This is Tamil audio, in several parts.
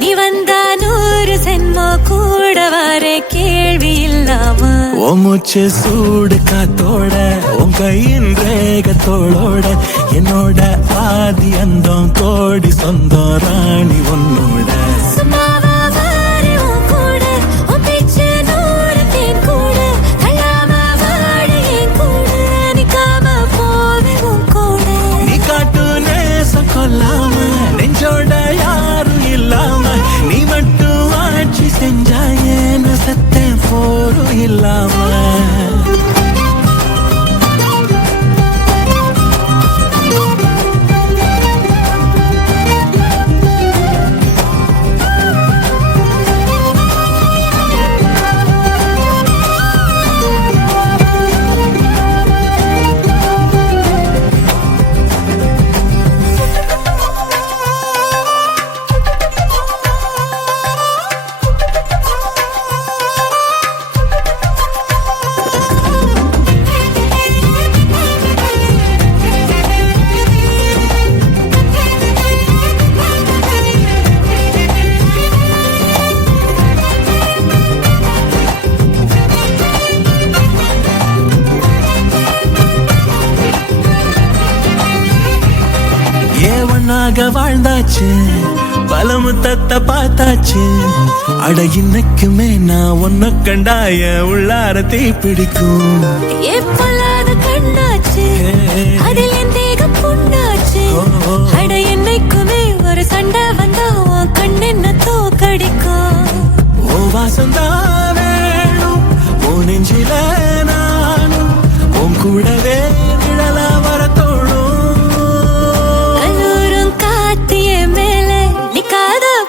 நீ வந்தா 100 ஜென்மோ கூட வர கேள்வி இல்லாம உன் மூச்சு சூடு காத்தோட உன் கையின் ரேகத்தோளோட என்னோட ஆதி அந்தம் கோடி சொந்தம் ராணி உன்னோட கொல்லாம நெஞ்சோட யாரும் இல்லாம நீ மட்டும் ஆட்சி செஞ்சாயேன்னு சத்தம் போரும் இல்லாம வாழ்ந்தாச்சு பலமு தத்த பார்த்தாச்சு அட இன்னைக்குமே நான் ஒன்ன கண்டாய உள்ளார தீ பிடிக்கும் கண்ணாச்சு அதில் என் தேகம் புண்ணாச்சு அட என்னைக்குமே ஒரு சண்டை வந்தா உன் கண்ணென்ன தோக்கடிக்கும் ஓ வாசந்தான் வேணும் ஓ நெஞ்சில நானும் உன் கூடவே நிழலா வர தோணும்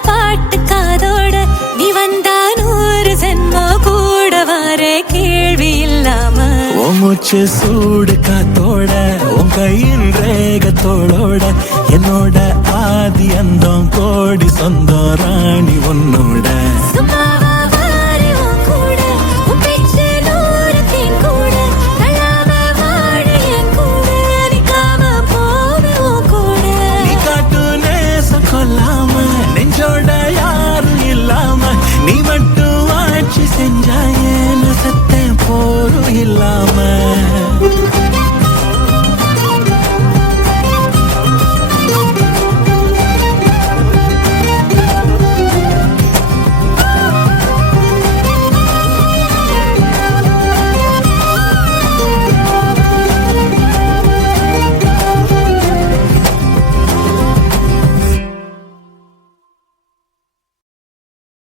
பாட்டு காதோட நீ வந்தா 100 ஜென்மோ கூட வர கேள்வி இல்லாம உன் மூச்சு சூடு காத்தோட உன் கையின் ரேகத்தோளோட என்னோட ஆதி அந்தம் கோடி சொந்தம் ராணி உன்னோட நெஞ்சோட யாரும் இல்லாம நீ மட்டும் ஆட்சி செஞ்சாயேன்னு சத்தம் போரும் இல்லாம